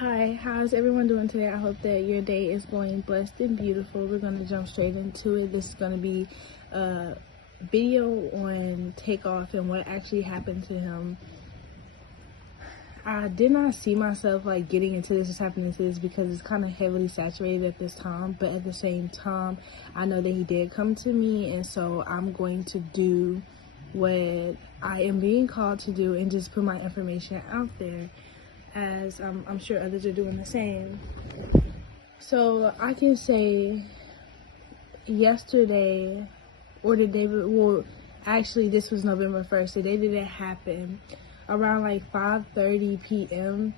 Hi, how's everyone doing today? I hope that your day is going blessed and beautiful. We're going to jump straight into it. This is going to be a video on Takeoff and what actually happened to him. I did not see myself like getting into this, just happening to this, because it's kind of heavily saturated at this time. But at the same time, I know that he did come to me, and so I'm going to do what I am being called to do and just put my information out there, as I'm sure others are doing the same. So I can say yesterday, or the day, well, actually this was November 1st, the day that it happened, around like 5:30 p.m.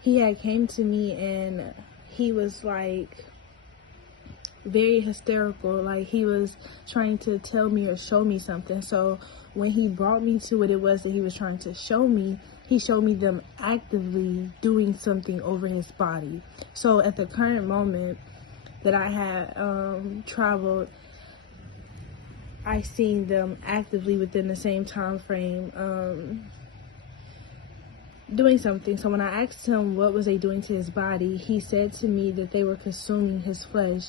he had came to me and he was like very hysterical, like he was trying to tell me or show me something. So when he brought me to what it was that he was trying to show me, he showed me them actively doing something over his body. So at the current moment that I had traveled, I seen them actively within the same time frame doing something. So when I asked him what was they doing to his body, he said to me that they were consuming his flesh.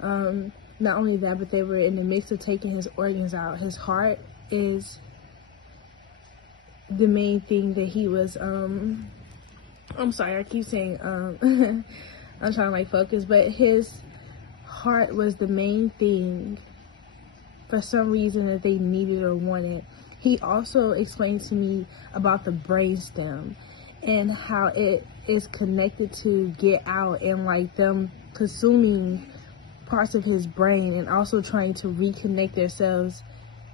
Not only that, but they were in the midst of taking his organs out. His heart is the main thing that he was I'm sorry, I keep saying I'm trying to like focus, but his heart was the main thing for some reason that they needed or wanted. He also explained to me about the brainstem and how it is connected to get out, and like them consuming parts of his brain and also trying to reconnect themselves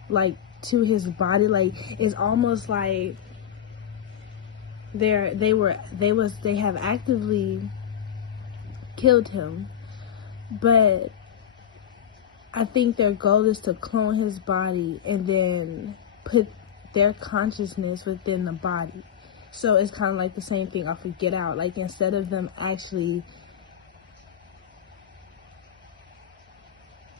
like to his body. Like it's almost like they have actively killed him, but I think their goal is to clone his body and then put their consciousness within the body. So it's kind of like the same thing off of Get Out. Like instead of them actually,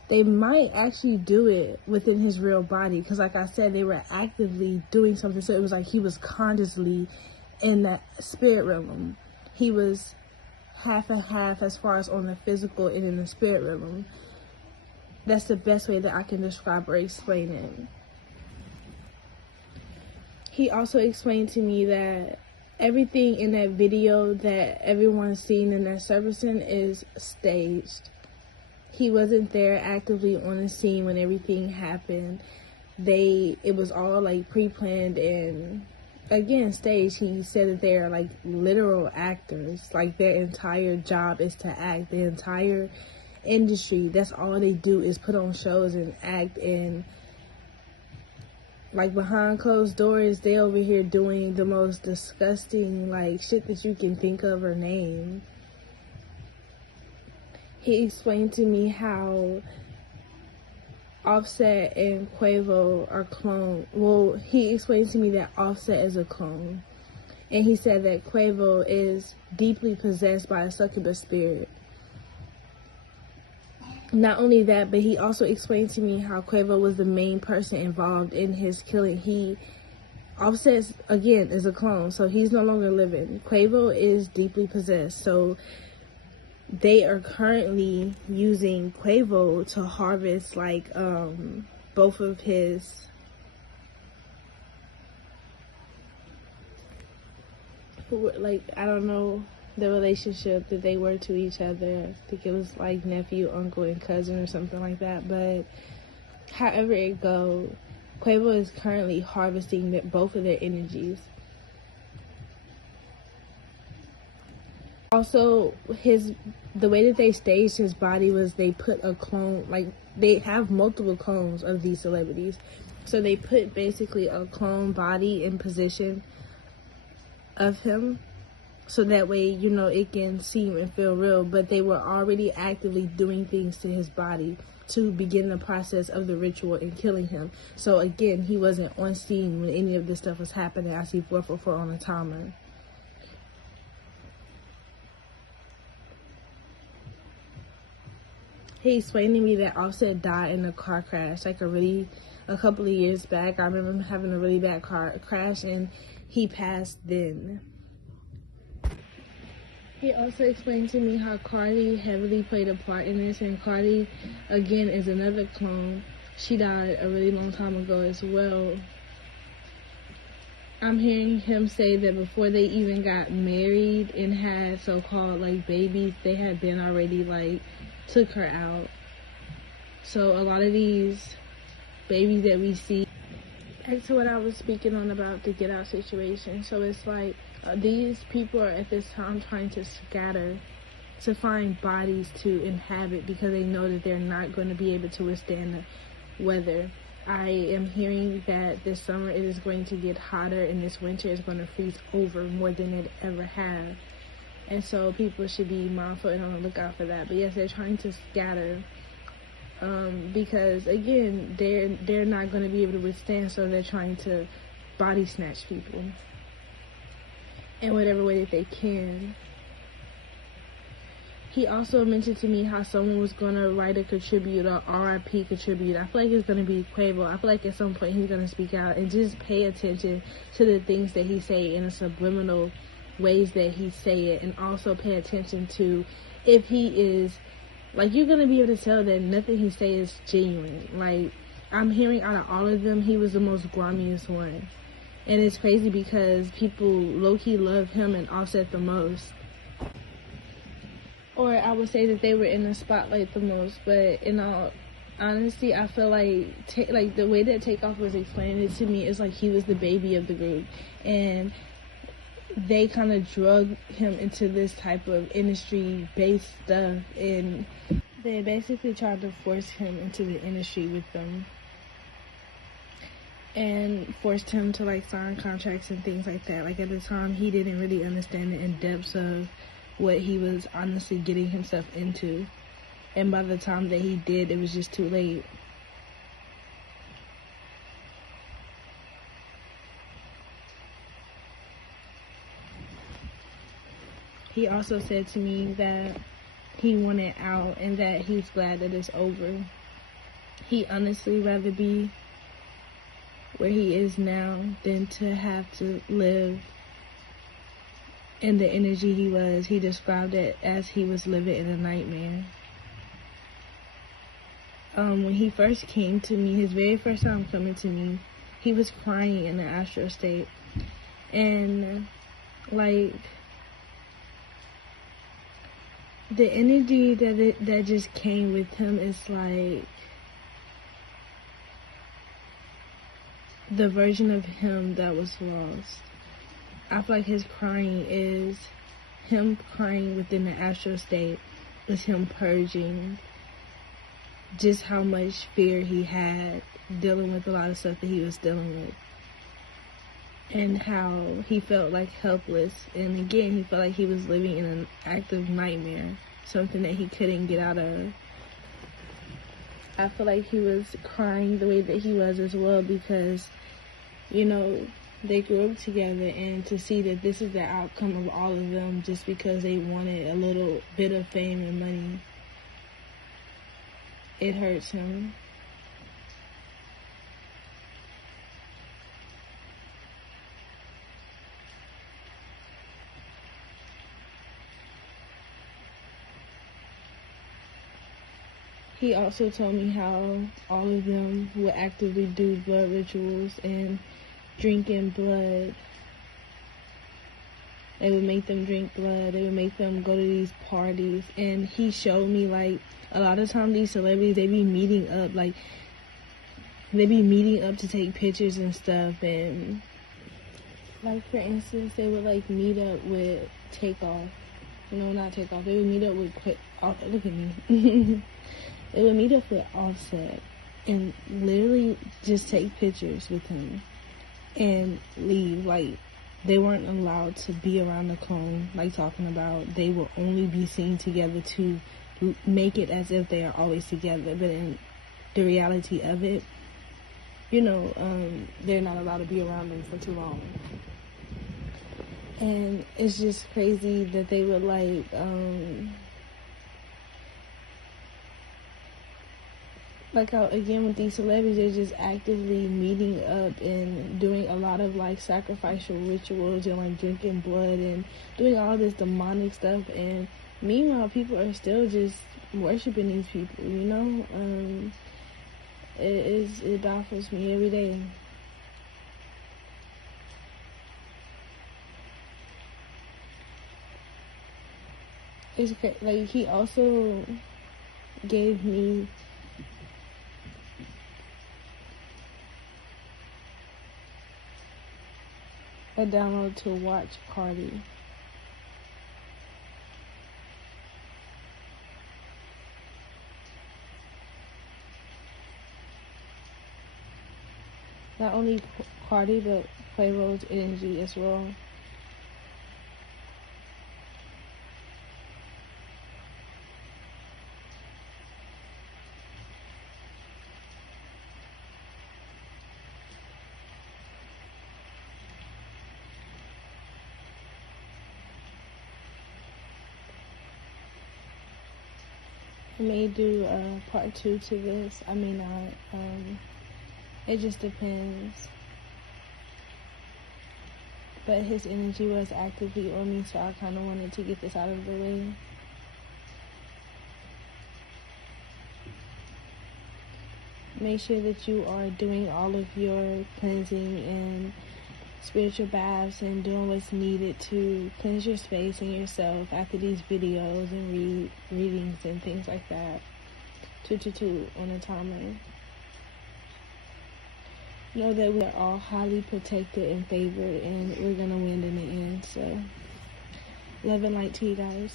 they might actually do it within his real body, because like I said, they were actively doing something. So it was like he was consciously in that spirit realm. He was half and half as far as on the physical and in the spirit realm. That's the best way that I can describe or explain it. He also explained to me that everything in that video that everyone's seen in that servicing is staged. He wasn't there actively on the scene when everything happened. It was all like pre-planned and again staged. He said that they're like literal actors. Like their entire job is to act. The entire industry, that's all they do is put on shows and act. And like behind closed doors, they over here doing the most disgusting like shit that you can think of or name. He explained to me how Offset and Quavo are cloned. Well, he explained to me that Offset is a clone, and he said that Quavo is deeply possessed by a succubus spirit. Not only that, but he also explained to me how Quavo was the main person involved in his killing. Offset, again, is a clone, so he's no longer living. Quavo is deeply possessed, so they are currently using Quavo to harvest like both of his I don't know the relationship that they were to each other. I think it was like nephew, uncle, and cousin or something like that. But however it goes, Quavo is currently harvesting both of their energies. Also, the way that they staged his body was they put a clone, like they have multiple clones of these celebrities. So they put basically a clone body in position of him, so that way, you know, it can seem and feel real. But they were already actively doing things to his body to begin the process of the ritual and killing him. So again, he wasn't on scene when any of this stuff was happening. I see 444 on the timer. He explained to me that Offset died in a car crash like a couple of years back. I remember him having a really bad car crash and he passed then. He also explained to me how Cardi heavily played a part in this, and Cardi, again, is another clone. She died a really long time ago as well. I'm hearing him say that before they even got married and had so-called like babies, they had been already like took her out. So a lot of these babies that we see, back to what I was speaking on about the Get Out situation. So it's like these people are at this time trying to scatter to find bodies to inhabit because they know that they're not going to be able to withstand the weather. I am hearing that this summer it is going to get hotter and this winter is going to freeze over more than it ever has. And so people should be mindful and on the lookout for that. But yes, they're trying to scatter because again, they're not going to be able to withstand, so they're trying to body snatch people in whatever way that they can. He also mentioned to me how someone was going to write a contribute or RIP contribute. I feel like it's going to be Quavo. I feel like at some point he's going to speak out and just pay attention to the things that he say in a subliminal ways that he say it, and also pay attention to if he is, like, you're going to be able to tell that nothing he say is genuine. Like, I'm hearing out of all of them, he was the most grimiest one. And it's crazy because people low-key love him and Offset the most. Or I would say that they were in the spotlight the most, but in all honesty, I feel like the way that Takeoff was explaining it to me is like he was the baby of the group, and they kind of drug him into this type of industry-based stuff, and they basically tried to force him into the industry with them, and forced him to like sign contracts and things like that. Like at the time, he didn't really understand the in-depths of what he was honestly getting himself into, and by the time that he did, it was just too late. He also said to me that he wanted out and that he's glad that it's over. He honestly rather be where he is now than to have to live in the energy he was. He described it as he was living in a nightmare. When he first came to me, his very first time coming to me, he was crying in the astral state. And like the energy that just came with him is like the version of him that was lost. I feel like his crying is him crying within the astral state, is him purging just how much fear he had dealing with a lot of stuff that he was dealing with, and how he felt like helpless, and again he felt like he was living in an active nightmare, something that he couldn't get out of. I feel like he was crying the way that he was as well because, you know, they grew up together, and to see that this is the outcome of all of them just because they wanted a little bit of fame and money, it hurts him. He also told me how all of them would actively do blood rituals and drinking blood. They would make them drink blood. They would make them go to these parties. And he showed me, like, a lot of times these celebrities, they be meeting up, like, they be meeting up to take pictures and stuff. And, like, for instance, they would, like, meet up with Takeoff. No, not Takeoff. They would meet up with, look at me. They would meet up with Offset and literally just take pictures with him and leave. Like, they weren't allowed to be around the clone, like talking about they will only be seen together to make it as if they are always together. But in the reality of it, you know, they're not allowed to be around them for too long. And it's just crazy that they would like like again with these celebrities, they're just actively meeting up and doing a lot of like sacrificial rituals and like drinking blood and doing all this demonic stuff, and meanwhile people are still just worshiping these people, you know. It baffles me every day. It's like he also gave me a download to watch Cardi. Not only Cardi, but Quavo's energy as well. I may do part 2 to this. I may not. It just depends. But his energy was actively on me, so I kind of wanted to get this out of the way. Make sure that you are doing all of your cleansing and spiritual baths and doing what's needed to cleanse your space and yourself after these videos and readings and things like that. 222 on a timer. Know that we are all highly protected and favored, and we're gonna win in the end. So, love and light to you guys.